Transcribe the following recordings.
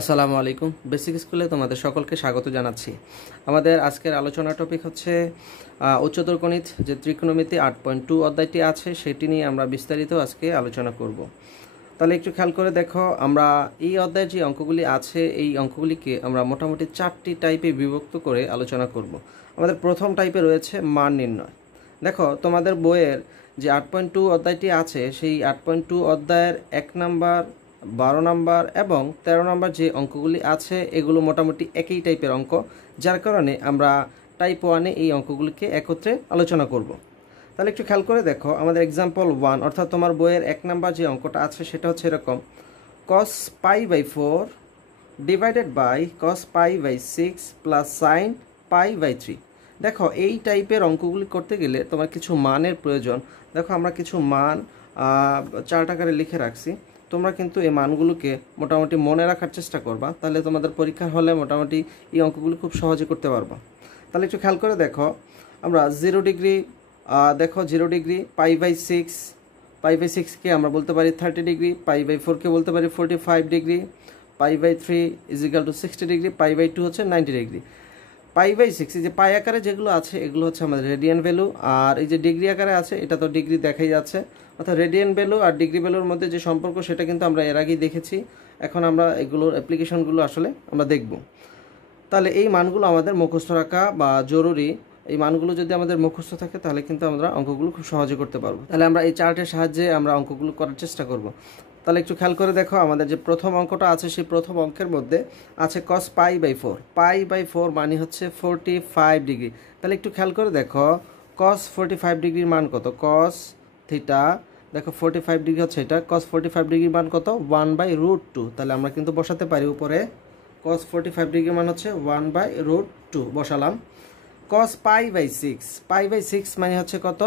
আসসালামু আলাইকুম। বেসিক স্কুলে তোমাদের সকলকে স্বাগত জানাচ্ছি। আমাদের আজকের আলোচনার টপিক হচ্ছে উচ্চতর গণিত যে ত্রিকোণমিতি 8.2 অধ্যায়টি আছে সেটি নিয়ে আমরা বিস্তারিত আজকে আলোচনা করব। তাহলে একটু খেয়াল করে দেখো, আমরা এই অধ্যায়ের যে অঙ্কগুলি আছে এই অঙ্কগুলিকে আমরা মোটামুটি 4টি টাইপে বিভক্ত করে আলোচনা করব। আমাদের প্রথম টাইপে রয়েছে মান নির্ণয়। দেখো তোমাদের বইয়ের যে 8.2 অধ্যায়টি আছে সেই 8.2 অধ্যায়ের 1 নাম্বার, 12 নাম্বার এবং 13 নাম্বার যে অঙ্কগুলি আছে এগুলো মোটামুটি একই টাইপের অঙ্ক, যার কারণে আমরা টাইপ 1-এ এই অঙ্কগুলিকে একত্রে আলোচনা করব। তাহলে একটু খেয়াল করে দেখো, আমাদের এক্সাম্পল 1 অর্থাৎ তোমার বইয়ের 1 নাম্বার যে অঙ্কটা আছে সেটা হচ্ছে এরকম: cos π/4 divided by cos π/6 plus sin π/3। দেখো এই টাইপের অঙ্কগুলি করতে গেলে তোমার কিছু মানের প্রয়োজন। দেখো আমরা কিছু মান চার্ট আকারে লিখে রাখছি, তোমরা কিন্তু এই মানগুলোকে মোটামুটি মনে রাখার চেষ্টা করবা, তাহলে তোমাদের পরীক্ষার হলে মোটামুটি এই অঙ্কগুলো খুব সহজে করতে পারবা। তাহলে একটু খেয়াল করে দেখো, আমরা 0 ডিগ্রি, দেখো 0 ডিগ্রি, π/6, π/6কে আমরা বলতে পারি 30 ডিগ্রি, π/4কে বলতে পারি 45 ডিগ্রি, π/3 = 60 ডিগ্রি, π/2 হচ্ছে 90 ডিগ্রি। π/6 এই যে পাই আকারে যেগুলো আছে এগুলো হচ্ছে আমাদের রেডিয়ান ভ্যালু, আর এই যে ডিগ্রি আকারে আছে এটা তো ডিগ্রি দেখাই যাচ্ছে। অর্থাৎ রেডিয়ান ভ্যালু আর ডিগ্রি ভ্যালুর মধ্যে যে সম্পর্ক সেটা কিন্তু আমরা এর আগেই দেখেছি। এখন আমরা এগুলোর অ্যাপ্লিকেশনগুলো আসলে আমরা দেখব। তাহলে এই মানগুলো আমাদের মুখস্থ রাখা বা জরুরি। এই মানগুলো যদি আমাদের মুখস্থ থাকে তাহলে কিন্তু আমরা অঙ্কগুলো খুব সহজে করতে পারবো। তাহলে আমরা এই চার্টের সাহায্যে আমরা অঙ্কগুলো করার চেষ্টা করব। তাহলে একটু খেয়াল করে দেখো, আমাদের যে প্রথম অঙ্কটা আছে সেই প্রথম অঙ্কের মধ্যে আছে cos π/4। π/4 মানে হচ্ছে 45 ডিগ্রি। তাহলে একটু খেয়াল করে দেখো, cos 45 ডিগ্রির মান কত? cos থিটা, দেখো 45 ডিগ্রি হচ্ছে এটা, cos 45 ডিগ্রির মান কত? 1/√2। তাহলে আমরা কিন্তু বসাতে পারি উপরে cos 45 ডিগ্রির মান হচ্ছে 1/√2 বসালাম। cos π/6, π/6 মানে হচ্ছে কত?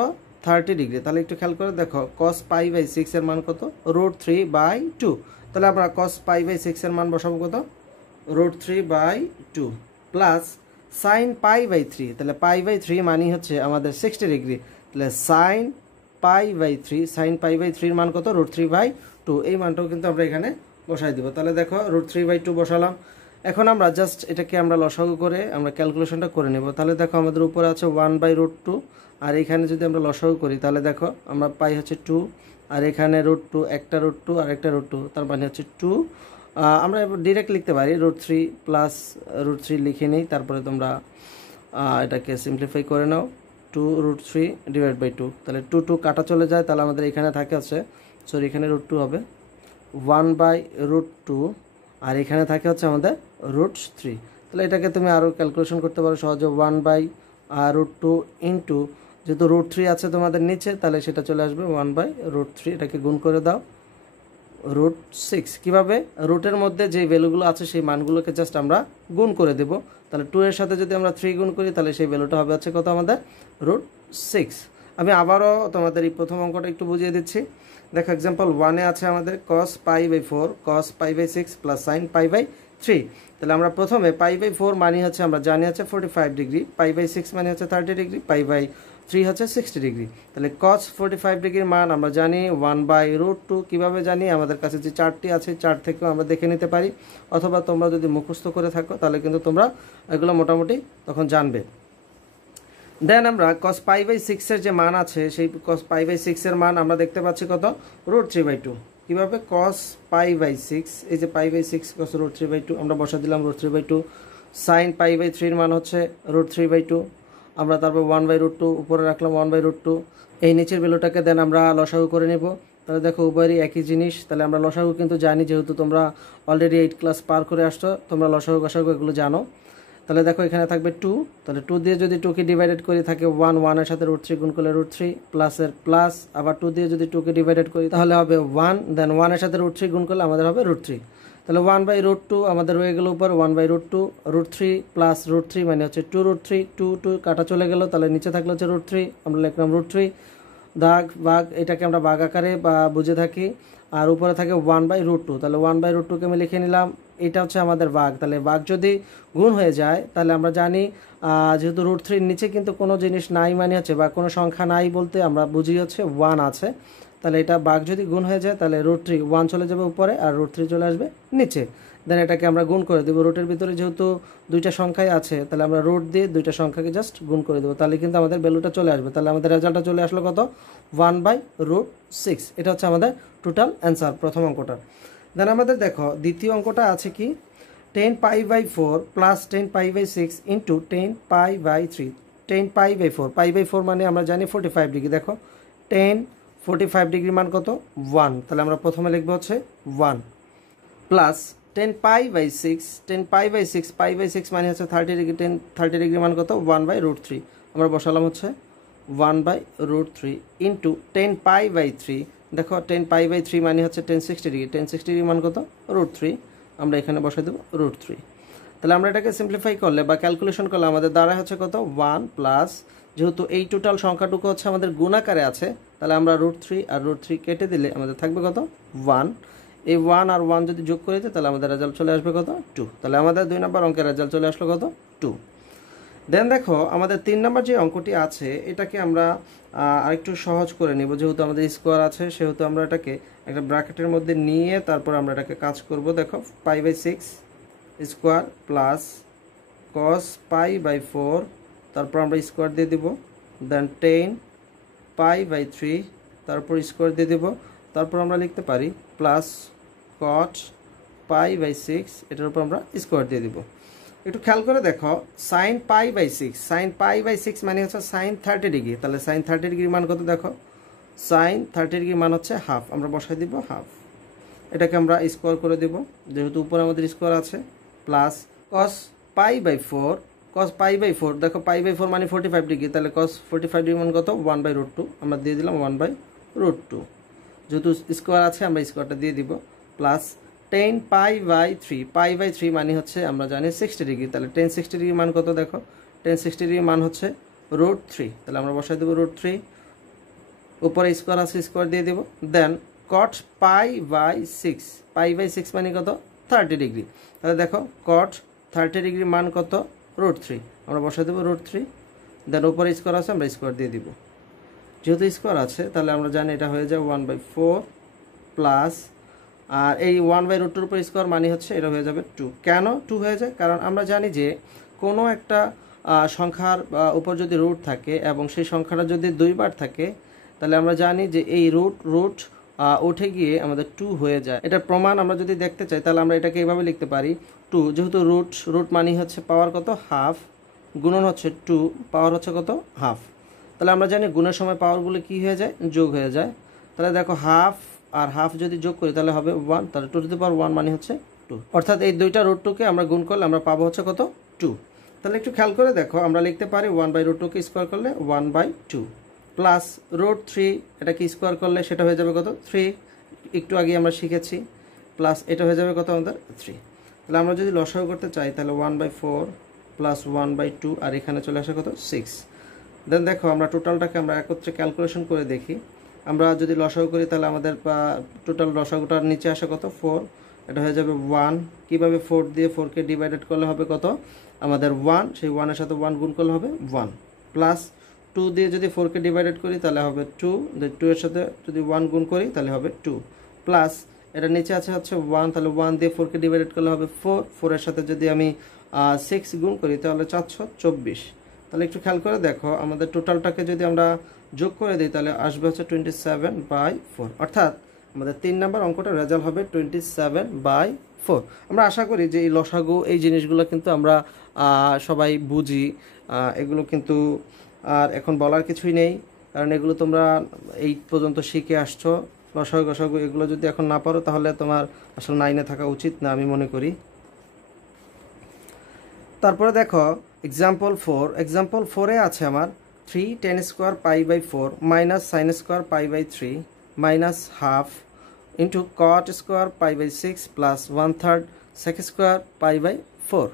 30 ডিগ্রি। তাহলে একটু খেয়াল করে দেখো, cos π/6 এর মান কত? √3/2। তাহলে আমরা cos π/6 এর মান বসাবো কত? √3/2 প্লাস sin π/3। তাহলে π/3 মানে হচ্ছে আমাদের 60 ডিগ্রি। তাহলে sin π/3, sin π/3 এর মান কত? √3/2। এই মানটাও কিন্তু আমরা এখানে বসাই দিব। তাহলে দেখো √3/2 বসালাম। এখন আমরা জাস্ট এটাকে আমরা লসাগু করে আমরা ক্যালকুলেশনটা করে নেব। তাহলে দেখো আমাদের উপরে আছে 1/√2, আর এখানে যদি আমরা লসাগু করি তাহলে দেখো আমরা পাই হচ্ছে 2, আর এখানে √2, একটা √2 আর একটা √2, তার মানে হচ্ছে 2। আমরা ডিরেক্ট লিখতে পারি √3 প্লাস √3 লিখে নিই, তারপরে তোমরা এটাকে সিম্পলিফাই করে নাও। 2√3 ডিভাইড বাই 2, তাহলে 2 কাটা চলে যায়, তাহলে আমাদের এখানে থাকে আছে, সরি এখানে √2 হবে 1/√2, আর এখানে থাকে হচ্ছে আমাদের √3। তাহলে এটাকে তুমি আরও ক্যালকুলেশন করতে পারো সহজে, 1/√2 ইন্টু, যেহেতু √3 আছে তোমাদের নিচে তাহলে সেটা চলে আসবে 1/√3, এটাকে গুণ করে দাও √6। কীভাবে? রুটের মধ্যে যে ভ্যালুগুলো আছে সেই মানগুলোকে জাস্ট আমরা গুণ করে দেব। তাহলে 2 এর সাথে যদি আমরা 3 গুণ করি তাহলে সেই ভ্যালুটা হবে হচ্ছে কত? আমাদের √6। আমি আবারও তোমাদের এই প্রথম অঙ্কটা একটু বুঝিয়ে দিচ্ছি। দেখো এক্সাম্পল 1-এ আছে আমাদের cos π/4, cos π/6 প্লাস sin π/3। তাহলে আমরা প্রথমে π/4 মানে হচ্ছে আমরা জানি হচ্ছে 45 ডিগ্রি, π/6 মানে হচ্ছে 30 ডিগ্রি, π/3 হচ্ছে 60 ডিগ্রি। তাহলে cos 45 ডিগ্রির মান আমরা জানি 1/√2। কীভাবে জানি? আমাদের কাছে যে চার্টটি আছে চার্ট থেকেও আমরা দেখে নিতে পারি, অথবা তোমরা যদি মুখস্থ করে থাকো তাহলে কিন্তু তোমরা এগুলো মোটামুটি তখন জানবে। দেন আমরা cos π/6 এর যে মান আছে সেই cos π/6 এর মান আমরা দেখতে পাচ্ছি কত? √3/2। কীভাবে? cos π/6, এই যে π/6 cos √3/2 আমরা বসা দিলাম √3/2। sin π/3 এর মান হচ্ছে √3/2, আমরা তারপর 1/√2 উপরে রাখলাম 1/√2। এই নিচের ভ্যালুটাকে দেন আমরা লসাগু করে নেব। তাহলে দেখো উভয়েরই একই জিনিস। তাহলে আমরা লসাগু কিন্তু জানি, যেহেতু তোমরা অলরেডি 8 ক্লাস পার করে আসছো, তোমরা লসাগু গসাগু এগুলো জানো। তাহলে দেখো এখানে থাকবে 2, তাহলে 2 দিয়ে যদি 2কে ডিভাইডেড করি থাকে 1, 1 এর সাথে √3 গুণ করলে √3 প্লাসের প্লাস, আবার 2 দিয়ে যদি 2কে ডিভাইডেড করি তাহলে হবে 1, দেন 1 এর সাথে √3 গুণ করলে আমাদের হবে √3। তাহলে 1/√2 আমাদের হয়ে গেল উপর 1/√2, √3 প্লাস √3 মানে হচ্ছে 2√3, 2 কাটা চলে গেল, তাহলে নিচে থাকলে হচ্ছে √3, আমরা লিখলাম √3। ভাগ এটাকে আমরা ভাগ আকারে বা বুঝে থাকি, আর উপরে থাকে 1/√2, তাহলে 1/√2কে আমি লিখে নিলাম। এটা হচ্ছে আমাদের ভাগ। তাহলে ভাগ যদি গুণ হয়ে যায় তাহলে আমরা জানি যেহেতু √3 নিচে কিন্তু কোনো জিনিস নাই মানে হচ্ছে, বা কোনো সংখ্যা নাই বলতে আমরা বুঝি হচ্ছে 1 আছে, তাহলে এটা ভাগ যদি গুণ হয়ে যায় তাহলে √3 1 চলে যাবে উপরে আর √3 চলে আসবে নিচে। দেন এটাকে আমরা গুণ করে দেবো, রুটের ভিতরে যেহেতু দুইটা সংখ্যাই আছে তাহলে আমরা রুট দিয়ে দুইটা সংখ্যাকে জাস্ট গুণ করে দেবো, তাহলে কিন্তু আমাদের ভ্যালুটা চলে আসবে। তাহলে আমাদের রেজাল্টটা চলে আসলো কত? 1/√6। এটা হচ্ছে আমাদের টোটাল অ্যান্সার প্রথম অঙ্কটা। দেন আমাদের দেখো দ্বিতীয় অঙ্কটা আছে কি 10π/4 প্লাস 10π/6 ইন্টু 10π/3। 10π/4, π/4 মানে আমরা জানি 45 ডিগ্রি। দেখো 10 45 ডিগ্রি মান কত? 1। তাহলে আমরা প্রথমে লিখবো হচ্ছে 1 প্লাস 10π/6। 10π/6, π/6 মানে হচ্ছে 30 ডিগ্রি। 30 ডিগ্রি মান কত? 1/√3। আমরা বসালাম হচ্ছে 1/√3 ইন্টু 10π/3। দেখো 10π/3 মানে হচ্ছে 1060 ডিগ্রি। 1060 ডিগ্রি মান কত? √3। আমরা এখানে বসাই দেবো √3। তাহলে আমরা এটাকে সিম্পলিফাই করলে বা ক্যালকুলেশন করলে আমাদের দ্বারা হচ্ছে কত? 1 প্লাস, যেহেতু এই টোটাল সংখ্যাটুকু হচ্ছে আমাদের গুণাকারে আছে তাহলে আমরা √3 আর √3 কেটে দিলে আমাদের থাকবে কত? 1। এই 1 আর 1 যদি যোগ করে দিই তাহলে আমাদের রেজাল্ট চলে আসবে কত? 2। তাহলে আমাদের 2 নম্বর অঙ্কের রেজাল্ট চলে আসলো কত? 2। দেন দেখো আমাদের 3 নম্বর যে অঙ্কটি আছে এটাকে আমরা আরেকটু সহজ করে নিব। যেহেতু আমাদের স্কোয়ার আছে সেহেতু আমরা এটাকে একটা ব্র্যাকেটের মধ্যে নিয়ে তারপর আমরা এটাকে কাজ করব। দেখো π/6 স্কোয়ার প্লাস cos π/4, তারপর আমরা স্কোয়ার দিয়ে দিব। দেন 10π/3, তারপর স্কোয়ার দিয়ে দিব। তারপর আমরা লিখতে পারি প্লাস cot π/6, এটার উপর আমরা স্কোয়ার দিয়ে দিব। একটু খেয়াল করে দেখো sin π/6, sin π/6 মানে হচ্ছে sin 30 ডিগ্রি। তাহলে sin 30 ডিগ্রি মান কত? দেখো sin 30 ডিগ্রি মান হচ্ছে হাফ। আমরা বসাই দিব হাফ। এটাকে আমরা স্কোয়ার করে দিব যেহেতু উপরে আমাদের স্কোয়ার আছে। প্লাস cos π/4, cos π/4 দেখো π/4 মানে 45 ডিগ্রি। তাহলে cos 45 ডিগ্রি মান কত? 1/√2। আমরা দিয়ে দিলাম 1/√2। যেহেতু স্কোয়ার আছে আমরা স্কোয়ারটা দিয়ে দিব। প্লাস 10π/3, π/3 মানে হচ্ছে আমরা জানি 60 ডিগ্রি। তাহলে 1060 ডিগ্রি মান কত? দেখো 1060 ডিগ্রি মান হচ্ছে √3। তাহলে আমরা বসাই দেবো √3। উপরে স্কোয়ার আছে স্কোয়ার দিয়ে দেব। দেন cot π/6, π/6 মানে কত? 30 ডিগ্রি। তাহলে দেখো cot 30 ডিগ্রি মান কত? √3। আমরা বসাই দেবো √3। দেন উপরে স্কোয়ার আছে আমরা স্কোয়ার দিয়ে দিব। যেহেতু স্কোয়ার আছে তাহলে আমরা জানি এটা হয়ে যায় 1/4 প্লাস, আর এই 1/√2 উপর স্কোয়ার মানে হচ্ছে এটা হয়ে যাবে 2। কেন 2 হয়ে যায়? কারণ আমরা জানি যে কোনো একটা সংখ্যার উপর যদি রুট থাকে এবং সেই সংখ্যাটা যদি 2 বার থাকে তাহলে আমরা জানি যে এই রুট উঠে গিয়ে আমাদের 2 হয়ে যায়। এটার প্রমাণ আমরা যদি দেখতে চাই তাহলে আমরা এটাকে এইভাবে লিখতে পারি 2, যেহেতু রুট মানে হচ্ছে পাওয়ার কত? হাফ, গুণন হচ্ছে 2, পাওয়ার হচ্ছে কত? হাফ। তাহলে আমরা জানি গুণের সময় পাওয়ারগুলো কি হয়ে যায়? যোগ হয়ে যায়। তাহলে দেখো হাফ আর হাফ যদি যোগ করি তাহলে হবে 1। তাহলে 2⁻1 মানে হচ্ছে 2। অর্থাৎ এই দুইটা √2কে আমরা গুণ করলে আমরা পাবো হচ্ছে কত? 2। তাহলে একটু খেয়াল করে দেখো আমরা লিখতে পারি 1/√2কে স্কোয়ার করলে 1/2 প্লাস √3, এটাকে স্কোয়ার করলে সেটা হয়ে যাবে কত? 3। একটু আগে আমরা শিখেছি। প্লাস এটা হয়ে যাবে কত আমাদের? 3। তাহলে আমরা যদি লসাগু করতে চাই তাহলে 1/4 প্লাস 1/2 আর এখানে চলে আসে কত? 6। দেন দেখো আমরা টোটালটাকে আমরা একত্রে ক্যালকুলেশন করে দেখি। আমরা যদি লসাগু করি তাহলে আমাদের টোটাল লসাগুটার নিচে আসে কত? 4। এটা হয়ে যাবে 1। কিভাবে? 4 দিয়ে 4কে ডিভাইডেড করলে হবে কত? আমাদের 1। সেই 1 এর সাথে 1 গুণ করলে হবে 1। প্লাস 2 দিয়ে যদি 4কে ডিভাইডেড করি তাহলে হবে 2। 2 এর সাথে যদি 1 গুণ করি তাহলে হবে 2। প্লাস এটা নিচে আছে হচ্ছে 1, তাহলে 1 দিয়ে 4কে ডিভাইডেড করলে হবে 4। 4 এর সাথে যদি আমি 6 গুণ করি তাহলে 424। তাহলে একটু খেয়াল করে দেখো আমাদের টোটালটাকে যদি আমরা যোগ করে দিই তাহলে আসবে হচ্ছে 27/4। অর্থাৎ আমাদের 3 নম্বর অঙ্কটার রেজাল্ট হবে 27/4। আমরা আশা করি যে এই লসাগু এই জিনিসগুলো কিন্তু আমরা সবাই বুঝি। এগুলো কিন্তু আর এখন বলার কিছুই নেই, কারণ এগুলো তোমরা এই পর্যন্ত শিখে আসছো। লসাগু গসাগু এগুলো যদি এখন না পারো তাহলে তোমার আসলে 9-এ থাকা উচিত না আমি মনে করি। তারপরে দেখো এক্সাম্পল 4 আছে আমার 3 10² π/4 minus sin² π/3 minus half into cot² π/6 plus 1/3 sec² π/4।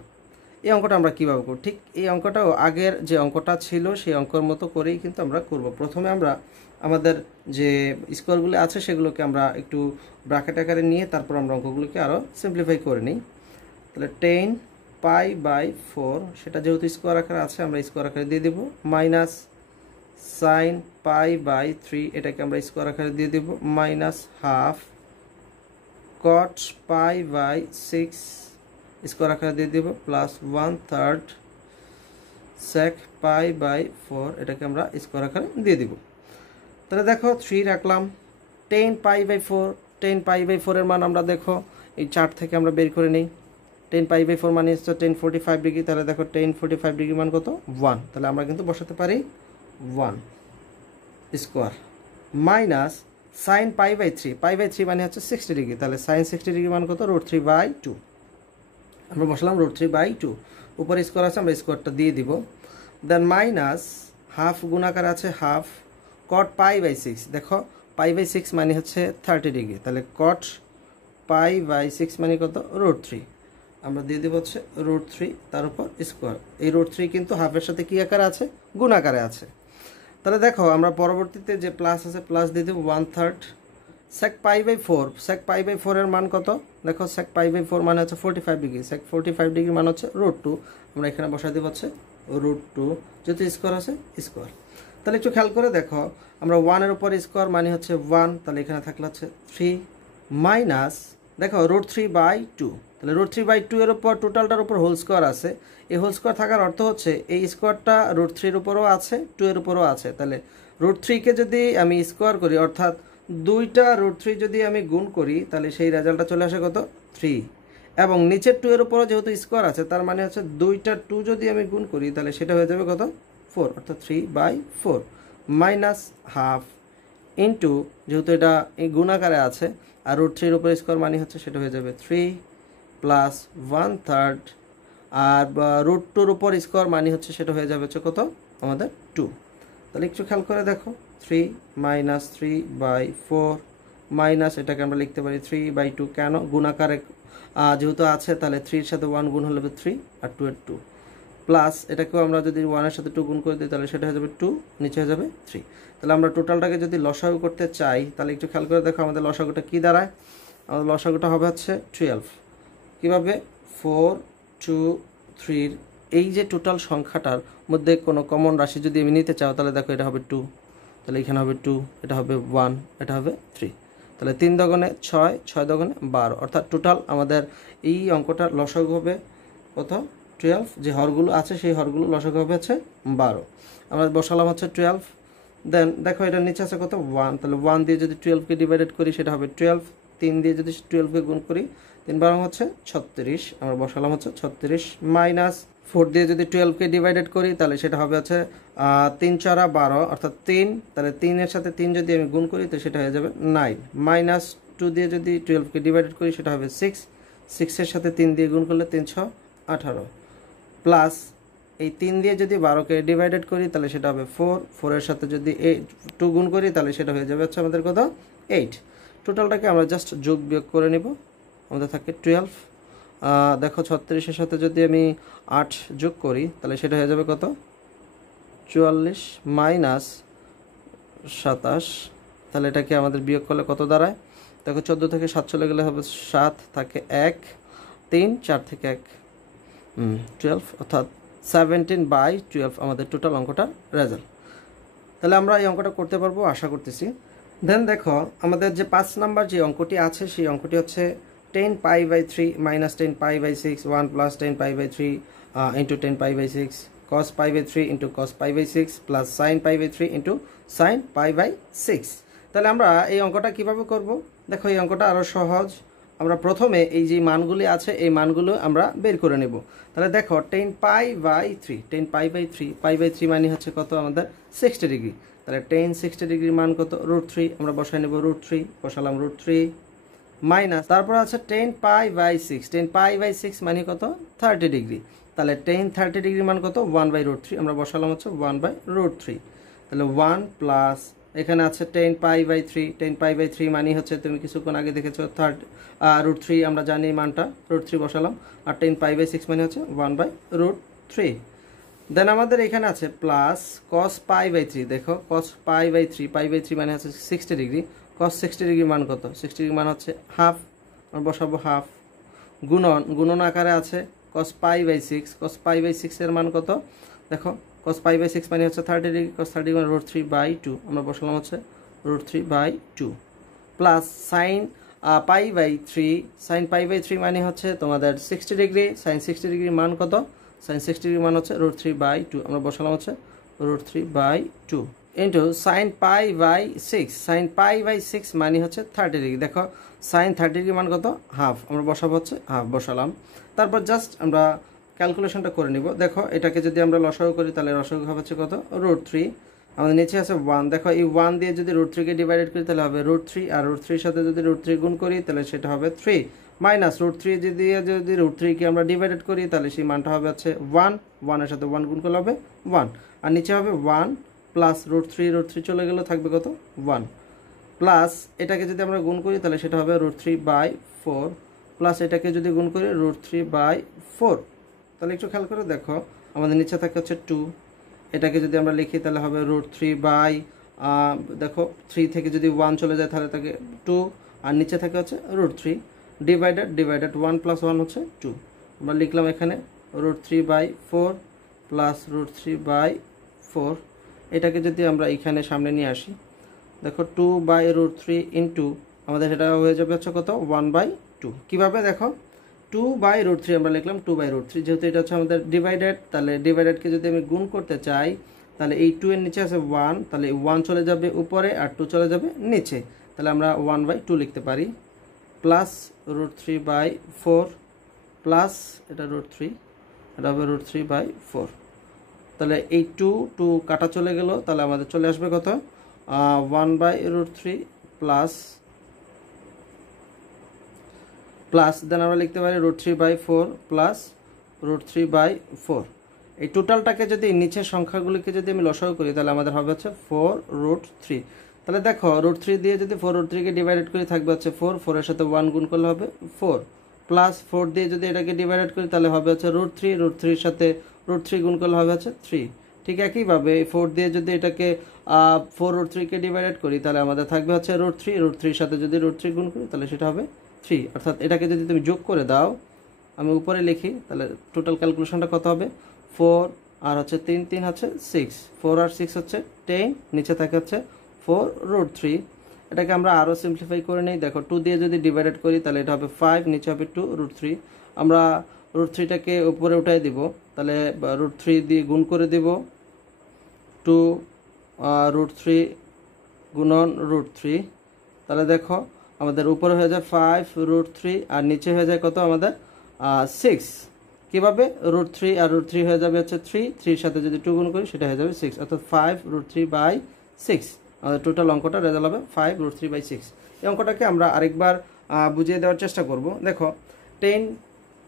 এই অঙ্কটা আমরা কীভাবে করব? ঠিক এই অঙ্কটাও আগের যে অঙ্কটা ছিল সেই অঙ্কের মতো করেই কিন্তু আমরা করব। প্রথমে আমরা আমাদের যে স্কোয়ারগুলো আছে সেগুলোকে আমরা একটু ব্র্যাকেট আকারে নিয়ে তারপর আমরা অঙ্কগুলোকে আরও সিম্পলিফাই করে নিই। তাহলে 10π/4 সেটা যেহেতু স্কোয়ার আকারে আছে আমরা স্কোয়ার আকারে দিয়ে দেব, মাইনাস সাইন পাই বাই 3 এটাকে আমরা স্কোয়ার আকারে দিয়ে দেব minus half cot pi by 6 square আকারে দিয়ে দেব প্লাস 1/3 sec পাই বাই 4 এটাকে আমরা স্কোয়ার আকারে দিয়ে দিব। তাহলে দেখো 3 রাখলাম, 10 পাই বাই 4, 10 পাই বাই 4 এর মান আমরা দেখো এই চার্ট থেকে আমরা বের করে নেই। 10 পাই বাই 4 মানে হচ্ছে 1045 ডিগ্রি। তাহলে দেখো 1045 ডিগ্রি মান কত 1, তাহলে আমরা কিন্তু বসাতে পারি 1 square minus sine pi by 3, pi by 3 মানে হচ্ছে 60 ডিগ্রি, তাহলে সাইন 60 ডিগ্রি মান কত √3/2 আমরা বসালাম √3/2, উপরে স্কোয়ার আছে আমরা স্কোয়ারটা দিয়ে দিব। দেন মাইনাস হাফ গুণাকার আছে হাফ কট পাই বাই 6, দেখো পাই বাই 6 মানে হচ্ছে 30 ডিগ্রি, তাহলে কট পাই বাই 6 মানে কত √3, আমরা দিয়ে দেব হচ্ছে √3 তার উপর স্কোয়ার। এই √3 কিন্তু হাফের সাথে কি আকারে আছে গুণাকারে আছে। তাহলে দেখো আমরা পরবর্তীতে যে প্লাস আছে প্লাস দিয়ে দেব 1/3 sec pi by 4, sec pi by 4 এর মান কত দেখো sec পাই বাই 4 মানে হচ্ছে 45 ডিগ্রি, sec 45 ডিগ্রি মান হচ্ছে √2, আমরা এখানে বসাই দেব হচ্ছে √2, যেহেতু স্কোয়ার আছে স্কোয়ার। তাহলে একটু খেয়াল করে দেখো আমরা 1 এর উপর স্কোয়ার মানে হচ্ছে 1, তাহলে এখানে থাকলে হচ্ছে 3 মাইনাস দেখো √3/2, তাহলে √3/2 এর উপর টোটালটার উপর হোল স্কোয়ার আছে। এই হোল স্কোয়ার থাকার অর্থ হচ্ছে এই স্কোয়ারটা √3 এর উপরও আছে 2 এর উপরও আছে, তাহলে √3 কে যদি আমি স্কোয়ার করি অর্থাৎ দুইটা √3 যদি আমি গুণ করি তাহলে সেই রেজাল্টটা চলে আসে কত 3, এবং নিচের 2 এর উপরও যেহেতু স্কোয়ার আছে তার মানে হচ্ছে দুইটা 2 যদি আমি গুণ করি তাহলে সেটা হয়ে যাবে কত 4, অর্থাৎ 3/4 মাইনাস হাফ ইন্টু যেহেতু এটা এই গুণাকারে আছে আর √3 এর উপর স্কোয়ার মানে হচ্ছে সেটা হয়ে যাবে 3 প্লাস 1/3 আর √2 এর উপর স্কোয়ার মানে হচ্ছে সেটা হয়ে যাবে হচ্ছে কত আমাদের 2। তাহলে একটু খেয়াল করে দেখো 3 মাইনাস 3/4 মাইনাস এটাকে আমরা লিখতে পারি 3/2, কেন গুণাকারে যেহেতু আছে তাহলে 3 এর সাথে 1 গুণ হলে 3 আর 2 এর 2 প্লাস এটাকেও আমরা যদি 1 এর সাথে 2 গুণ করে দিই তাহলে সেটা হয়ে যাবে 2, নিচে হয়ে যাবে 3। তাহলে আমরা টোটালটাকে যদি লসাগু করতে চাই তাহলে একটু খেয়াল করে দেখো আমাদের লসাগুটা কি দাঁড়ায়, আমাদের লসাগুটা হবে হচ্ছে 12। কিভাবে 4 2 3 এই যে টোটাল সংখ্যাটার মধ্যে কোনো কমন রাশি যদি আমি নিতে চাও তাহলে দেখো এটা হবে 2, তাহলে এখানে হবে 2, এটা হবে 1, এটা হবে 3, তাহলে 3 দগুণে 6, 6 দগুণে 12, অর্থাৎ টোটাল আমাদের এই অঙ্কটার লসাগু হবে কত 12, যে হরগুলো আছে সেই হরগুলো লসাগু হবে হচ্ছে 12, আমরা বসালাম হচ্ছে 12। দেন দেখো এটার নিচে আছে কত 1, তাহলে 1 দিয়ে যদি 12 কে ডিভাইডেড করি সেটা হবে 12, 3 দিয়ে যদি 12 কে গুণ করি 3 12 হচ্ছে 36, আমরা বসালাম হচ্ছে 36 মাইনাস 4 দিয়ে যদি 12 কে ডিভাইডেড করি তাহলে সেটা হবে হচ্ছে 3 4 12, অর্থাৎ 3, তাহলে 3 এর সাথে 3 যদি আমি গুণ করি তো সেটা হয়ে যাবে 9 মাইনাস 2 দিয়ে যদি 12 কে ডিভাইডেড করি সেটা হবে 6, 6 এর সাথে 3 দিয়ে গুণ করলে 3 6 18 প্লাস এই 3 দিয়ে যদি 12 কে ডিভাইডেড করি তাহলে সেটা হবে 4, 4 এর সাথে যদি 2 গুণ করি তাহলে সেটা হয়ে যাবে হচ্ছে আমাদের কত 8। টোটালটাকে আমরা জাস্ট যোগ বিয়োগ করে নিব, আমাদের থাকে 12। দেখো 36 এর সাথে যদি আমি 8 যোগ করি তাহলে সেটা হয়ে যাবে কত 44 মাইনাস 27, তাহলে এটাকে আমাদের বিয়োগ করলে কত দাঁড়ায় দেখো 14 থেকে 7 চলে গেলে হবে 7, থাকে 1 3 4 থেকে 1 12, অর্থাৎ 17/12 আমাদের টোটাল অঙ্কটার রেজাল্ট। তাহলে আমরা এই অঙ্কটা করতে পারবো আশা করতেছি। দেন দেখো আমাদের যে 5 নাম্বার যে অঙ্কটি আছে সেই অঙ্কটি হচ্ছে 10 pi by 3 minus 10 pi by 6 1 plus 10 pi by 3 into 10 pi by 6 cos pi by 3 into cos pi by 6 plus sine pi by 3 into sine pi by 6। তাহলে আমরা এই অঙ্কটা কিভাবে করব দেখো, এই অঙ্কটা আরও সহজ। আমরা প্রথমে এই যে মানগুলি আছে এই মানগুলো আমরা বের করে নেব। তাহলে দেখো 10 pi by 3, 10 pi by 3, pi by 3 মানে হচ্ছে কত আমাদের 60 ডিগ্রি, তাহলে 10 60 ডিগ্রির মান কত √3, আমরা বসাই নেব √3, বসালাম √3 মাইনাস তারপর আছে 10 পাই বাই 6, 10 পাই বাই 6 মানে কত 30 ডিগ্রি, তাহলে 10 30 ডিগ্রির মান কত 1/√3, আমরা বসালাম হচ্ছে 1/√3, তাহলে 1 প্লাস এখানে আছে 10 পাই বাই 3, 10 পাই বাই 3 মানে হচ্ছে তুমি কিছুক্ষণ আগে দেখেছো √3, আমরা জানি মানটা √3 বসালাম, আর 10 পাই বাই 6 মানে হচ্ছে 1/√3। দেন আমাদের এখানে আছে প্লাস cos পাই বাই 3, দেখো cos pi by 3, pi by 3 মানে হচ্ছে 60 ডিগ্রি, cos 60 ডিগ্রি মান কত 60 ডিগ্রি মান হচ্ছে হাফ, আমরা বসাবো হাফ, গুণন আকারে আছে cos pi by 6, cos pi by 6 এর মান কত দেখো cos পাই বাই 6 মানে হচ্ছে 30 ডিগ্রি, cos 30 মানে √3/2 আমরা বসালাম হচ্ছে √3/2 plus sin pi by 3, sin pi by 3 মানে হচ্ছে তোমাদের 60 ডিগ্রি, sin 60 ডিগ্রির মান কত, sin 60 ডিগ্রির মান হচ্ছে √3/2 আমরা বসালাম হচ্ছে √3/2 into sin pi by 6, sin pi by 6 মানে হচ্ছে 30 ডিগ্রি। দেখো sin 30 ডিগ্রি মান কত, হাফ, আমরা বসাবো হচ্ছে হাফ বসালাম। তারপর জাস্ট আমরা ক্যালকুলেশনটা করে নিব। দেখো এটাকে যদি আমরা লসাগু করি তাহলে লসাগু হবে হচ্ছে কত, √3, আমাদের নিচে আছে 1। দেখো এই 1 দিয়ে যদি √3 কে ডিভাইডেড করি তাহলে হবে √3, আর √3 এর সাথে যদি √3 গুণ করি তাহলে সেটা হবে 3, মাইনাস √3 দিয়ে যদি √3 কে আমরা ডিভাইডেড করি তাহলে সেই মানটা হবে হচ্ছে 1, 1 এর সাথে 1 গুণ করলে হবে 1, আর নিচে হবে 1 প্লাস √3 চলে গেল, থাকবে কত 1, প্লাস এটাকে যদি আমরা গুণ করি তাহলে সেটা হবে √3/4, প্লাস এটাকে যদি গুণ করি √3/4। তাহলে একটু খেয়াল করে দেখো আমাদের নিচে থাকে হচ্ছে 2, এটাকে যদি আমরা লিখি তাহলে হবে √3 দেখো 3 থেকে যদি 1 চলে যায় তাহলে থাকে 2, আর নিচে থাকে হচ্ছে √3 ডিভাইডেড 1 প্লাস 1 হচ্ছে 2, আমরা লিখলাম এখানে √3/4 প্লাস √3/4। এটাকে যদি আমরা এখানে সামনে নিয়ে আসি, দেখো 2/√3 ইন্টু আমাদের সেটা হয়ে যাবে হচ্ছে কত, 1/2। কীভাবে দেখো 2/√3 আমরা লিখলাম 2/√3, যেহেতু এটা হচ্ছে আমাদের ডিভাইডেড, তাহলে ডিভাইডেডকে যদি আমি গুণ করতে চাই তাহলে এই 2 এর নিচে আছে 1, তাহলে এই 1 চলে যাবে উপরে আর 2 চলে যাবে নিচে, তাহলে আমরা 1/2 লিখতে পারি, প্লাস √3/4 প্লাস এটা √3, এটা হবে √3/4। তাহলে এই 2 কাটা চলে গেল, তাহলে আমাদের চলে আসবে কত, 1/√3 প্লাস দেন আমরা লিখতে পারি √3/4 প্লাস √3/4। এই টোটালটাকে যদি নিচের সংখ্যাগুলিকে যদি আমি লসাগু করি তাহলে আমাদের হবে হচ্ছে 4√3। তাহলে দেখো √3 দিয়ে যদি 4√3 কে ডিভাইডেড করি থাকবে হচ্ছে 4, 4 এর সাথে 1 গুণ করলে হবে 4, প্লাস 4 দিয়ে যদি এটাকে ডিভাইডেড করি তাহলে হবে হচ্ছে √3, √3 এর সাথে √3 গুণ করলে হবে হচ্ছে 3। ঠিক একইভাবে 4 দিয়ে যদি এটাকে 4√3 কে ডিভাইডেড করি তাহলে আমাদের থাকবে হচ্ছে √3, √3 এর সাথে যদি √3 গুণ করি তাহলে সেটা হবে 3, অর্থাৎ এটাকে যদি তুমি যোগ করে দাও, আমি উপরে লিখি তাহলে টোটাল ক্যালকুলেশনটা কত হবে, 4 আর হচ্ছে 3 হচ্ছে 6, 4 আর 6 হচ্ছে 10, নিচে থাকে হচ্ছে 4√3। এটাকে আমরা আরও সিম্পলিফাই করে নিই। দেখো 2 দিয়ে যদি ডিভাইডেড করি তাহলে এটা হবে 5, নিচে হবে 2√3, আমরা √3টাকে উপরে উঠাই দিব, তাহলে √3 দিয়ে গুণ করে দিব, 2√3 গুণন √3, তাহলে দেখো আমাদের উপরে হয়ে যায় 5√3 আর নিচে হয়ে যায় কত আমাদের 6। কীভাবে, √3 আর √3 হয়ে যাবে হচ্ছে 3, 3 সাথে যদি 2 গুণ করি সেটা হয়ে যাবে 6, অর্থাৎ 5√3/6। আমাদের টোটাল অঙ্কটা রেজাল্ট হবে 5√3/6। এই অঙ্কটাকে আমরা আরেকবার বুঝিয়ে দেওয়ার চেষ্টা করব। দেখো 10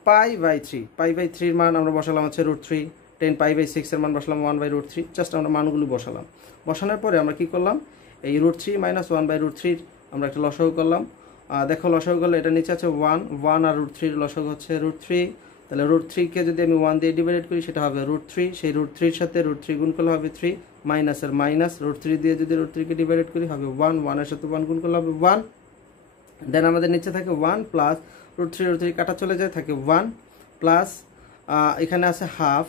π/3, π/3 এর মান আমরা বসালাম হচ্ছে √3, 10 π/6 এর মান বসালাম 1/√3, জাস্ট আমরা মানগুলো বসালাম। বসানোর পরে আমরা কি করলাম, এই √3 - 1/√3 আমরা একটা লসাগু করলাম। দেখো লসাগু করলে এটা নিচে আছে 1 আর √3 লসাগু হচ্ছে √3, তাহলে √3 কে যদি আমি 1 দিয়ে ডিভাইড করি সেটা হবে √3, সেই √3 এর সাথে √3 গুণ করলে হবে 3, মাইনাস এর মাইনাস, √3 দিয়ে যদি √3 কে ডিভাইড করি হবে 1 এর সাথে 1 গুণ করলে হবে 1, দেন আমাদের নিচে থাকে 1 প্লাস √3 কাটা চলে যায়, থাকে 1 প্লাস এখানে আছে হাফ।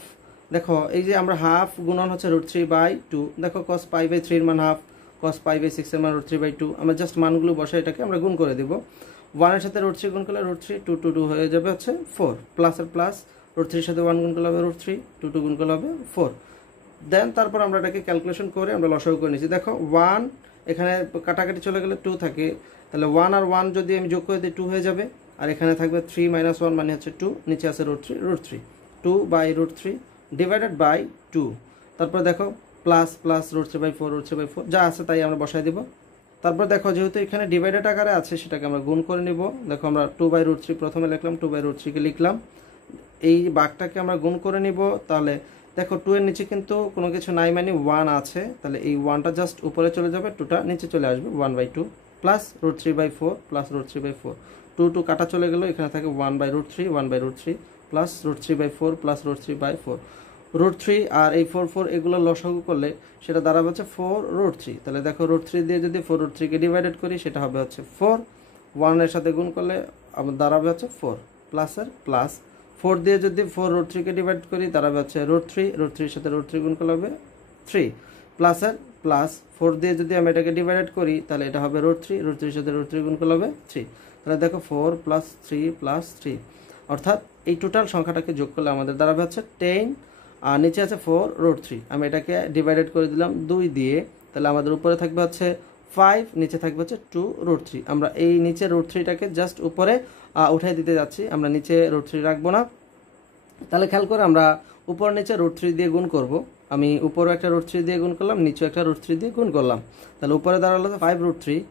দেখো এই যে আমরা হাফ গুণন হচ্ছে √3/2, দেখো cos π/3 এর মান হাফ, cos π/6 এর মান √3/2, আমরা জাস্ট মানগুলো বসাই এটাকে আমরা গুণ করে দেব। 1 এর সাথে √3 গুণ করলে √3, 2 হয়ে যাবে হচ্ছে 4, প্লাস এর প্লাস, √3 এর সাথে 1 গুণ করলে হবে √3, 2 গুণ করলে হবে 4। দেন তারপর আমরা এটাকে ক্যালকুলেশন করে আমরা লসাগু করে নিয়েছি। দেখো 1 এখানে কাটাকাটি চলে গেলে 2 থাকে, তাহলে 1 আর 1 যদি আমি যোগ করে দিই 2 হয়ে যাবে, আর এখানে থাকবে 3 - 1 মানে হচ্ছে 2, নিচে আছে √3, 2/√3 ডিভাইডেড বাই 2। তারপর দেখো প্লাস প্লাস √3/4 যা আছে তাই আমরা বসাই দিব। তারপর দেখো যেহেতু এখানে ডিভাইডেড আকারে আছে সেটাকে আমরা গুণ করে নিব। দেখো আমরা 2/√3 প্রথমে লিখলাম, 2/√3 কে লিখলাম, এই ভাগটাকে আমরা গুণ করে নিব। তাহলে দেখো 2 এর নিচে কিন্তু কোনো কিছু নাই মানে 1 আছে, তাহলে এই 1টা জাস্ট উপরে চলে যাবে, 2টা নিচে চলে আসবে, 1/2 প্লাস √3/4 প্লাস √3/4, 2 কাটা চলে গেল, এখানে থাকে 1/√3 প্লাস √3/4 প্লাস √3/4, √3 আর এই 4 এগুলো লসাগু করলে সেটা দাঁড়াবে হচ্ছে 4√3। তাহলে দেখো √3 দিয়ে যদি 4√3 কে ডিভাইডেড করি সেটা হবে হচ্ছে 4, 1 এর সাথে গুণ করলে দাঁড়াবে হচ্ছে 4, প্লাস এর প্লাস 4 দিয়ে যদি 4 রুট 3 কে ডিভাইড করি তাহলে হচ্ছে রুট 3, রুট 3 এর সাথে রুট 3 গুণ করলে হবে 3 প্লাস আর প্লাস 4 দিয়ে যদি আমি এটাকে ডিভাইড করি তাহলে এটা হবে রুট 3, রুট 3 এর সাথে রুট 3 গুণ করলে হবে 3। তাহলে দেখো 4 প্লাস 3 অর্থাৎ এই টোটাল সংখ্যাটাকে যোগ করলে আমাদের দাঁড়াবে হচ্ছে 10 আর নিচে আছে 4 রুট 3। আমি এটাকে ডিভাইডেড করে দিলাম 2 দিয়ে, তাহলে আমাদের উপরে থাকবে হচ্ছে 5, নিচে থাকবে হচ্ছে 2 রুট 3। আমরা এই নিচে রুট 3টাকে জাস্ট উপরে উঠাই দিতে যাচ্ছি, আমরা নিচে রুট 3 রাখবো না। তাহলে খেয়াল করে আমরা উপর নিচে রুট 3 দিয়ে গুণ করব। আমি উপরে একটা রুট 3 দিয়ে গুণ করলাম, নিচে একটা রুট 3 দিয়ে গুণ করলাম, তাহলে উপরে দাঁড়ালো 5 রুট 3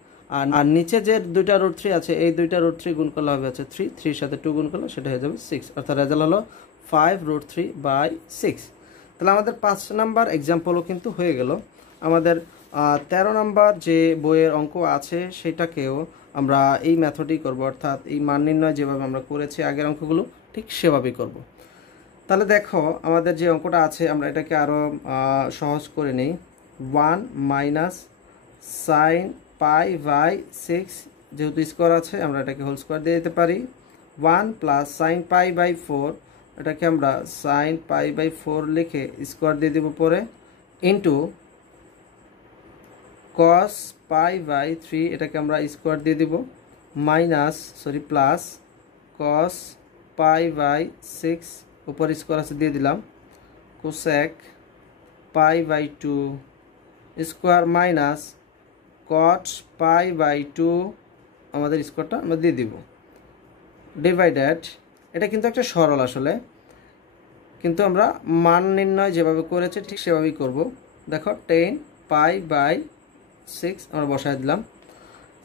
আর নিচে যে দুইটা রুট 3 আছে এই দুইটা রুট 3 গুণ করলে হবে হচ্ছে 3, 3 এর সাথে 2 গুণ করলে সেটা হয়ে যাবে 6, অর্থাৎ রেজাল্ট হলো 5 রুট 3/6। তাহলে আমাদের 5 নাম্বার এক্সাম্পলও কিন্তু হয়ে গেল। আমাদের 13 নাম্বার যে বইয়ের অঙ্ক আছে সেটাকেও আমরা এই মেথডেই করব, অর্থাৎ এই মান নির্ণয় যেভাবে আমরা করেছি আগের অঙ্কগুলো ঠিক সেভাবেই করব। তাহলে দেখো আমাদের যে অঙ্কটা আছে আমরা এটাকে আরও সহজ করে নিই। 1 মাইনাস সাইন পাই বাই 6, যেহেতু স্কোয়ার আছে আমরা এটাকে হোল স্কোয়ার দিয়ে দিতে পারি। 1 প্লাস সাইন পাই বাই 4, এটাকে আমরা সাইন পাই বাই 4 লিখে স্কোয়ার দিয়ে দেবো পরে, ইন্টু কস পাই বাই 3, এটাকে আমরা স্কোয়ার দিয়ে দেব, প্লাস কস পাই বাই 6 উপর স্কোয়ার আছে দিয়ে দিলাম, cosec pi by 2 square minus cot pi by 2 আমাদের স্কোয়ারটা আমরা দিয়ে দিব, ডিভাইডেড। এটা কিন্তু একটা সরল আসলে, কিন্তু আমরা মান নির্ণয় যেভাবে করেছে ঠিক সেভাবেই করব। দেখো 10 পাই বাই 6 আমরা বসায় দিলাম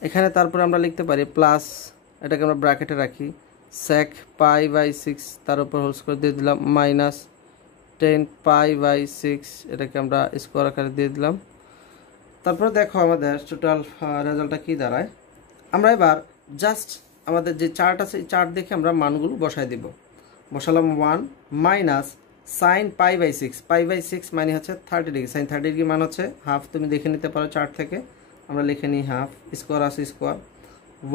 এখানে, তারপরে আমরা লিখতে পারি প্লাস, এটাকে আমরা ব্র্যাকেটে রাখি, সেক পাই বাই 6 তার উপর হোল স্কোয়ার দিয়ে দিলাম, মাইনাস 10 পাই বাই 6 এটাকে আমরা স্কোয়ার আকারে দিয়ে দিলাম। তারপরে দেখো আমাদের টোটাল রেজাল্টটা কি দাঁড়ায়। আমরা এবার জাস্ট আমাদের যে চার্ট আছে এই চার্ট দেখে আমরা মানগুলো বসায় দিব। বসালাম 1 minus sine pi by 6, pi by 6 মানে হচ্ছে 30 ডিগ্রি, সাইন 30 ডিগ্রি মান হচ্ছে হাফ, তুমি দেখে নিতে পারো চার্ট থেকে, আমরা লিখে নিই হাফ, স্কোয়ার আছে square.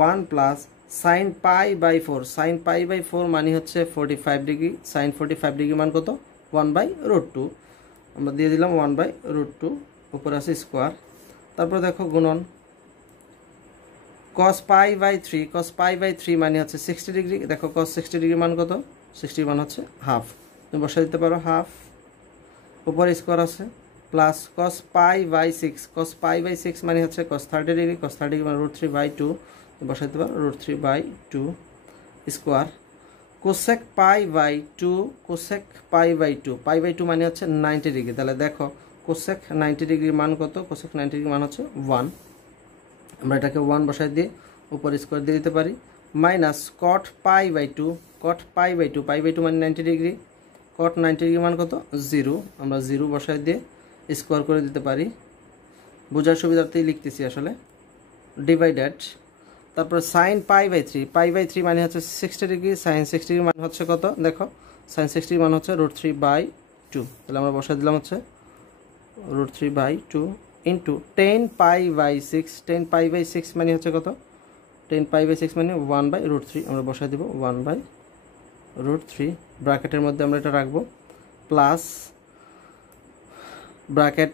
1 plus sine pi by 4, sine pi by 4 মানে হচ্ছে 45 ডিগ্রি, সাইন 45 ডিগ্রি মান কত 1/√2, আমরা দিয়ে দিলাম 1/√2, উপরে আছে স্কোয়ার। তারপর দেখো গুণন cos pi by 3, cos pi by 3 মানে হচ্ছে 60 ডিগ্রি, দেখো cos 60 ডিগ্রি মান কত, 60 মান হচ্ছে হাফ, তুমি বসাই দিতে পারো হাফ, উপরে স্কোয়ার আছে, plus cos pi by 6, cos pi by 6 মানে হচ্ছে cos 30 ডিগ্রি, cos 30 ডিগ্রি মানে √3/2, বসাই দিতে পারো √3/2 স্কোয়ার, কোসেক পাই বাই 2, কোসেক পাই বাই 2, পাই বাই 2 মানে হচ্ছে 90 ডিগ্রি, তাহলে দেখো কোসেক 90 ডিগ্রির মান কত, কোসেক 90 ডিগ্রির মান হচ্ছে 1, আমরা এটাকে 1 বসাই দিয়ে উপর স্কোয়ার দিয়ে দিতে পারি, মাইনাস কট পাই বাই 2, কট পাই বাই 2, পাই বাই 2 মানে 90 ডিগ্রি, কট 90 ডিগ্রি মান কত 0, আমরা 0 বসাই দিয়ে স্কোয়ার করে দিতে পারি, বোঝার সুবিধার্থেই লিখতেছি আসলে, ডিভাইডেড। তারপর sine pi by 3, pi by 3 মানে হচ্ছে 60 ডিগ্রি, সাইন 60 ডিগ্রি মানে হচ্ছে কত, দেখো সাইন 60 ডিগ্রি মানে হচ্ছে √3/2, তাহলে আমরা বসাই দিলাম হচ্ছে √3/2 into 10 pi by 6, 10 pi by 6 মানে হচ্ছে কত, 10 পাই বাই 6 মানে 1/√3, আমরা বসাই দেবো 1/√3, ব্র্যাকেটের মধ্যে আমরা এটা রাখবো, প্লাস ব্র্যাকেট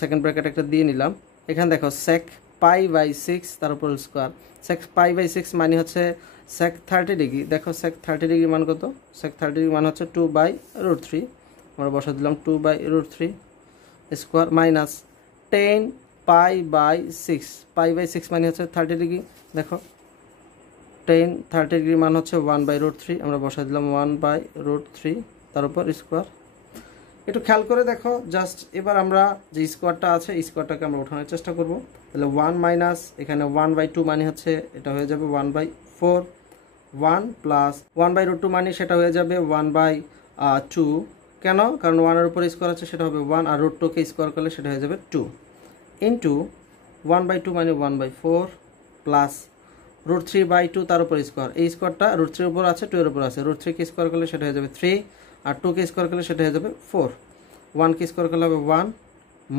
সেকেন্ড ব্র্যাকেট একটা দিয়ে নিলাম, এখানে দেখো সেক পাই বাই 6 তার উপর স্কোয়ার, সেক পাই বাই 6 মানে হচ্ছে সেক 30 ডিগ্রি, দেখো সেক 30 ডিগ্রি মান কত, সেক 30 ডিগ্রি মান হচ্ছে 2/√3, আমরা বসা দিলাম 2/√3 square, minus 10 pi by 6, pi by 6 মানে হচ্ছে 30 ডিগ্রি, দেখো 30 ডিগ্রি মান হচ্ছে 1/√3, আমরা বসা দিলাম 1/√3 তার উপর স্কোয়ার। একটু খেয়াল করে দেখো জাস্ট, এবার আমরা যে স্কোয়ারটা আছে এই স্কোয়ারটাকে আমরা উঠানোর চেষ্টা করব, তাহলে 1 মাইনাস এখানে 1/2 মানে হচ্ছে এটা হয়ে যাবে 1/4, 1 প্লাস 1/√2 মানে সেটা হয়ে যাবে 1/2, কেন, কারণ 1 এর উপর স্কোয়ার আছে সেটা হবে 1 আর √2কে স্কোয়ার করলে সেটা হয়ে যাবে 2, ইন্টু 1/2 মানে 1/4 প্লাস √3/2 তার উপর স্কোয়ার, এই স্কোয়ারটা √3 এর উপর আছে 2 এর উপর আছে, √3কে স্কোয়ার করলে সেটা হয়ে যাবে 3 আর 2কে স্কোয়ার করলে সেটা হয়ে যাবে 4, 1কে স্কোয়ার করলে হবে 1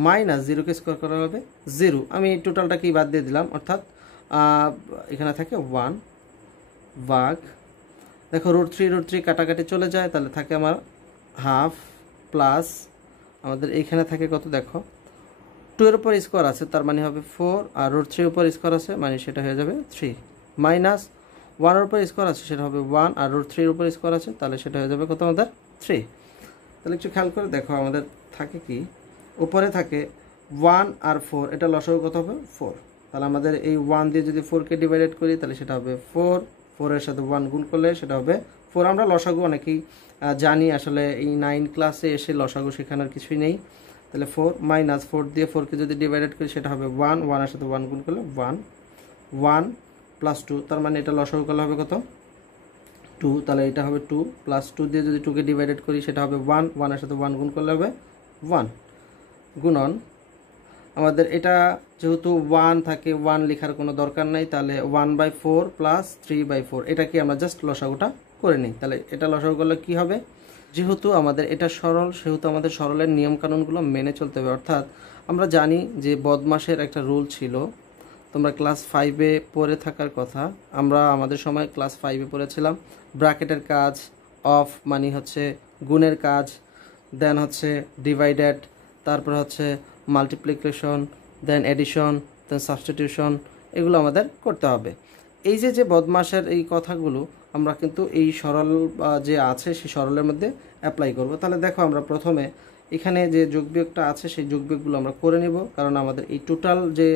মাইনাস 0কে স্কোয়ার করলে হবে 0, আমি টোটালটাকেই বাদ দিয়ে দিলাম, অর্থাৎ এখানে থাকে 1 ভাগ দেখো √3 কাটাকাটি চলে যায়, তাহলে থাকে আমার হাফ প্লাস আমাদের এইখানে থাকে কত দেখো 2 এর উপর স্কোয়ার আছে, তার মানে হবে 4, আর √3 উপর স্কোয়ার আছে মানে সেটা হয়ে যাবে 3, মাইনাস 1 এর উপর স্কোয়ার আছে সেটা হবে 1, আর √3 এর উপর স্কোয়ার আছে তাহলে সেটা হয়ে যাবে কত আমাদের 3। তাহলে একটু খেয়াল করে দেখো আমাদের থাকে কি উপরে থাকে 1 আর 4, এটা লসাগু কত হবে 4। তাহলে আমাদের এই 1 দিয়ে যদি 4কে ডিভাইডেড করি তাহলে সেটা হবে 4, 4 এর সাথে 1 গুণ করলে সেটা হবে 4। আমরা লসাগু অনেকেই জানি, আসলে এই 9 ক্লাসে এসে লসাগু শেখানোর কিছুই নেই। তাহলে 4 মাইনাস 4 দিয়ে 4কে যদি ডিভাইডেড করি সেটা হবে 1, 1 এর সাথে 1 গুণ করলে 1, 1 প্লাস 2, তার মানে এটা লসাগু করলে হবে কত 2, তাহলে এটা হবে 2 প্লাস 2 দিয়ে যদি 2কে ডিভাইডেড করি সেটা হবে 1, 1 এর সাথে 1 গুণ করলে হবে 1 গুণন আমাদের এটা যেহেতু 1 থাকে 1 লেখার কোনো দরকার নাই, তাহলে 1/4 প্লাস 3/4, এটা কি আমরা জাস্ট লসাগুটা করে নিই। তাহলে এটা লসাগু করলে কি হবে, যেহেতু আমাদের এটা সরল সেহেতু আমাদের সরলের নিয়মকানুনগুলো মেনে চলতে হবে। অর্থাৎ আমরা জানি যে বদমাশের একটা রুল ছিল, তোমরা ক্লাস 5-এ পড়ে থাকার কথা, আমরা আমাদের সময় ক্লাস 5-এ পড়েছিলাম। ব্র্যাকেটের কাজ, অফ মানে হচ্ছে গুণের কাজ, দেন হচ্ছে ডিভাইডেড, তারপর হচ্ছে মাল্টিপ্লিকেশন, দেন এডিশন, দেন সাবস্টিটিউশন, এগুলো আমাদের করতে হবে। এই যে বদমাশের এই কথাগুলো আমরা কিন্তু এই সরল যে আছে সেই সরলের মধ্যে অ্যাপ্লাই করব। তাহলে দেখো আমরা প্রথমে এখানে যে যোগবিয়োগটা আছে সেই যোগবিয়োগগুলো আমরা করে নেব, কারণ আমাদের এই টোটাল যে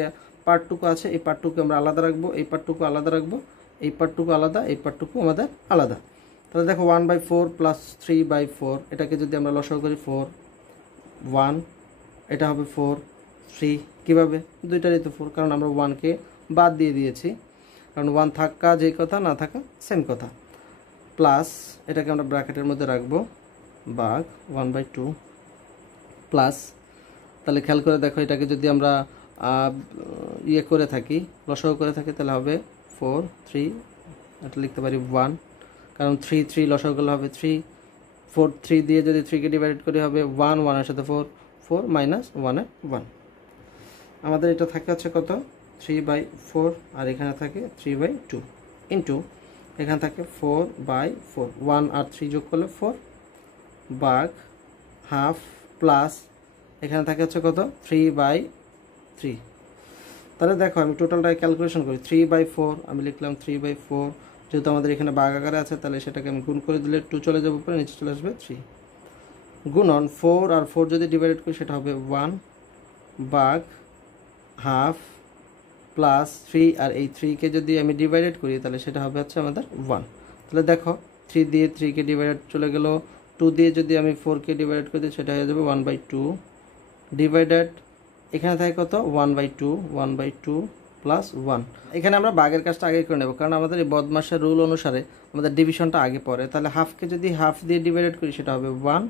পার্টটুকু আছে এই পার্টটুকু আমরা আলাদা রাখবো, এই পার্টটুকু আলাদা রাখবো, এই পার্টটুকু আলাদা, এই পার্টটুকু আমাদের আলাদা। তাহলে দেখো 1/4 প্লাস 3/4, এটাকে যদি আমরা লসাগু করি 4, 1, এটা হবে 4, 3, কীভাবে দুইটারই তো 4, কারণ আমরা 1কে বাদ দিয়ে দিয়েছি, কারণ 1 থাকা যেই কথা না থাকা সেম কথা, প্লাস এটাকে আমরা ব্র্যাকেটের মধ্যে রাখবো ভাগ 1/2 প্লাস, তাহলে খেয়াল করে দেখো এটাকে যদি আমরা ইয়ে করে থাকি লসাগু করে থাকি তাহলে হবে 4, 3, এটা লিখতে পারি 1, কারণ 3, 3 লসাগু করলে হবে 3, 4, 3 দিয়ে যদি 3কে ডিভাইড করি হবে 1, 1 এর সাথে 4, 4 মাইনাস 1 এর 1, আমাদের এটা থাকে হচ্ছে কত 3/4, আর এখানে থাকে 3/2 ইন্টু এখানে থাকে 4/4, 1 আর 3 যোগ করলে 4 ভাগ হাফ প্লাস এখানে থাকে হচ্ছে কত 3/3। তাহলে দেখো আমি টোটালটা ক্যালকুলেশন করি, 3/4 আমি লিখলাম 3/4, যেহেতু আমাদের এখানে ভাগ আকারে আছে তাহলে সেটাকে আমি গুণ করে দিলে 2 চলে যাবে উপরে, নিচে চলে আসবে 3, গুণন 4 আর 4 যদি ডিভাইডেড করি সেটা হবে 1 ভাগ হাফ প্লাস 3, আর এই 3কে যদি আমি ডিভাইডেড করি তাহলে সেটা হবে হচ্ছে আমাদের 1। তাহলে দেখো 3 দিয়ে 3কে ডিভাইডেড চলে গেল, 2 দিয়ে যদি আমি 4কে ডিভাইডেড করি সেটা হয়ে যাবে 1/2 ডিভাইডেড এখানে থাকে কত 1/2 প্লাস 1। এখানে আমরা ভাগের কাজটা আগে করে নেব, কারণ আমাদের এই বদমাশের রুল অনুসারে আমাদের ডিভিশনটা আগে পড়ে। তাহলে হাফকে যদি হাফ দিয়ে ডিভাইডেড করি সেটা হবে 1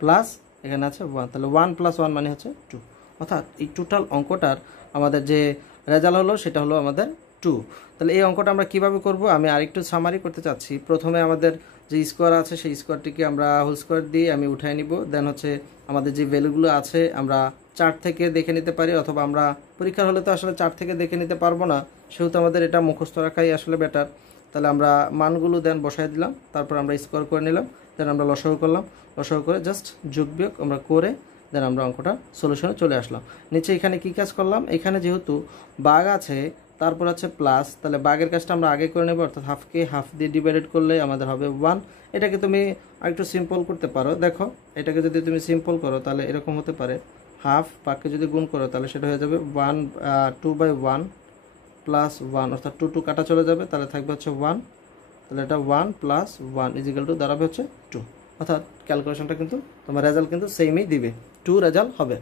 প্লাস এখানে আছে 1, তাহলে 1 + 1 মানে হচ্ছে 2, অর্থাৎ এই টোটাল অঙ্কটার আমাদের যে রেজাল্ট হলো সেটা হলো আমাদের 2। তাহলে এই অঙ্কটা আমরা কিভাবে করব আমি আরেকটু সামারি করতে চাচ্ছি। প্রথমে আমাদের যে স্কোয়ার আছে সেই স্কোয়ারটিকে আমরা হোল স্কোয়ার দিয়ে আমি উঠাই নিব, দেন হচ্ছে আমাদের যে ভ্যালুগুলো আছে আমরা চার্ট থেকে দেখে নিতে পারি, অথবা আমরা পরীক্ষার হলে তো আসলে চার্ট থেকে দেখে নিতে পারবো না, সেহেতু আমাদের এটা মুখস্থ রাখাই আসলে বেটার। তাহলে আমরা মানগুলো দেন বসাই দিলাম, তারপর আমরা স্কোয়ার করে নিলাম, দেন আমরা লসাগু করলাম, লসাগু করে জাস্ট যোগ বিয়োগ আমরা করে দেন আমরা অঙ্কটা সলিউশনে চলে আসলাম। নিচে এখানে কি কাজ করলাম, এখানে যেহেতু ভাগ আছে তারপর আছে প্লাস, তাহলে ভাগের কাজটা আমরা আগে করে নেব, অর্থাৎ হাফকে হাফ দিয়ে ডিভাইডেড করলে আমাদের হবে 1। এটাকে তুমি আরেকটু সিম্পল করতে পারো, দেখো এটাকে যদি তুমি সিম্পল করো তাহলে এরকম হতে পারে, হাফ ভাগকে যদি গুণ করো তাহলে সেটা হয়ে যাবে 2/1 প্লাস 1, অর্থাৎ 2 কাটা চলে যাবে, তাহলে থাকবে হচ্ছে 1, তাহলে এটা 1 + 1 = দাঁড়াবে হচ্ছে 2, অর্থাৎ ক্যালকুলেশনটা কিন্তু তোমার রেজাল্ট কিন্তু সেমই দিবে, 2 রেজাল্ট হবে।